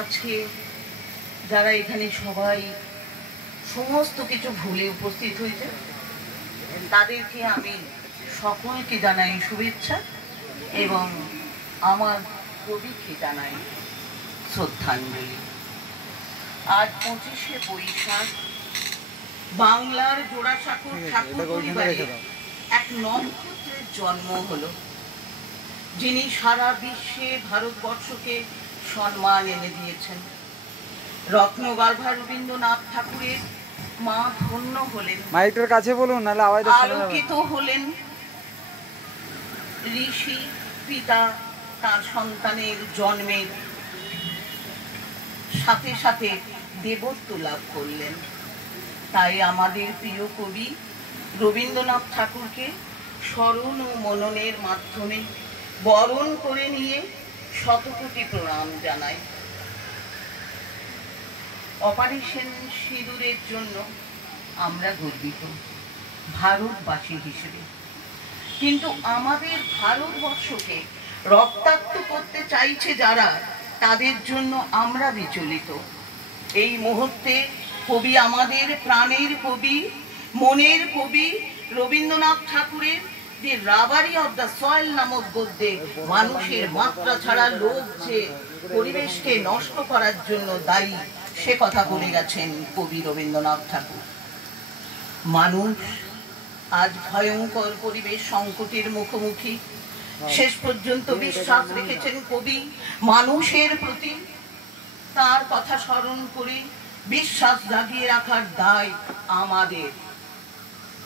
আজকে যারা এখানে সবাই সমস্ত কিছু ভুলে উপস্থিত হয়েছে, তাদেরকে আমি সকলকে জানাই শুভেচ্ছা এবং আমার কবিকে জানাই শ্রদ্ধাঞ্জলি। আজ 25শে বৈশাখ বাংলার জোড়াসাঁকোর ঠাকুর পরিবারে এক নক্ষত্রের জন্ম হলো, যিনি সারা বিশ্বে ভারতবর্ষকে সম্মান এনে দিয়েছেন। রত্নগর্ভা রবীন্দ্রনাথ ঠাকুরের মা ধন্য হলেন, মাইকের কাছে বলুন, নাহলে আওয়াজ আলোকিত হলেন। ঋষি পিতা তার সন্তানের জন্মের সাথে সাথে দেবত্ব লাভ করলেন। তাই আমাদের প্রিয় কবি রবীন্দ্রনাথ ঠাকুরকে স্মরণ ও মননের মাধ্যমে বরণ করে নিয়ে শতকোটি প্রণাম জানাই। অপারেশন সিঁদুরের জন্য আমরা গর্বিত ভারতবাসী হিসেবে, কিন্তু আমাদের ভারতবর্ষকে রক্তাক্ত করতে চাইছে যারা, তাদের জন্য আমরা বিচলিত। এই মুহূর্তে কবি, আমাদের প্রাণের কবি, মনের কবি রবীন্দ্রনাথ ঠাকুরের যে রাবারি অফ দ্য সয়েল নামক গদ্যে মানুষের মাত্রা ছাড়া লোক যে পরিবেশকে নষ্ট করার জন্য দায়ী, সে কথা বলে গেছেন কবি রবীন্দ্রনাথ ঠাকুর। মানুষ আজ ভয়ঙ্কর পরিবেশ সংকটের মুখোমুখি। শেষ পর্যন্ত বিশ্বাস রেখেছেন কবি মানুষের প্রতি। তার কথা স্মরণ করে বিশ্বাস জাগিয়ে রাখার দায় আমাদের।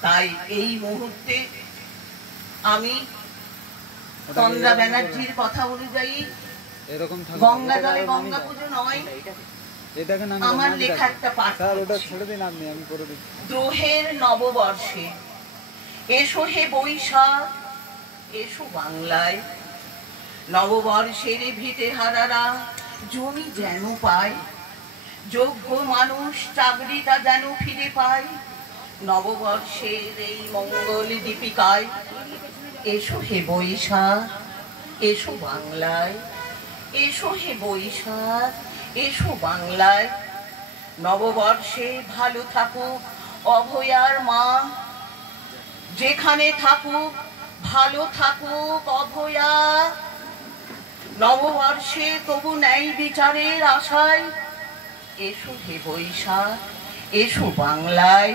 তাই এই মুহূর্তে আমি তন্দ্রা ব্যানার্জির কথা অনুযায়ী গঙ্গা জলে গঙ্গা পুজো নয়, আমার লেখা একটা পাঠ, দ্রোহের নববর্ষে এসো হে বৈশাখ, এসো বাংলায়। নববর্ষের ভিটে হারারা জমি যেন পায়, যোগ্য মানুষ চাকরিটা যেন ফিরে পায়। নববর্ষের এই মঙ্গল দীপিকায় এসো হে বৈশাখ, এসো বাংলায়। এসো হে বৈশাখ, এসো বাংলায়। নববর্ষে ভালো থাকুক অভয়ার মা, যেখানে থাকুক ভালো থাকুক অভয়া। নববর্ষে তবু ন্যায় বিচারের আশায় এসো হে বৈশাখ, এসো বাংলায়।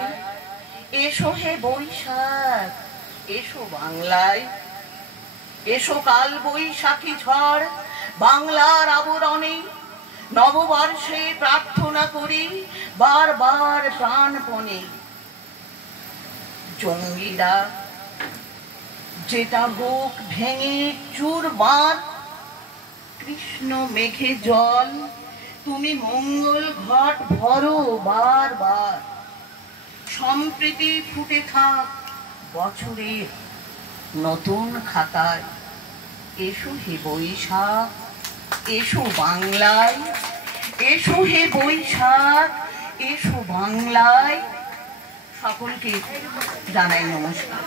এসো হে বৈশাখ, এসো বাংলায়। এসো কাল বৈশাখী ঝড় বাংলার আবরণে, নববর্ষে প্রার্থনা করি বারবার প্রাণপণে। জঙ্গিরা যেটা বুক ভেঙে চুরমার, কৃষ্ণ মেঘে জল তুমি মঙ্গল ঘট ভরো বারবার। সম্প্রীতি ফুটে থাক বছরের নতুন খাতায়। এসো হে বৈশাখ, এসো বাংলায়। এসো হে বৈশাখ, এসো বাংলায়। সকলকে জানাই নমস্কার।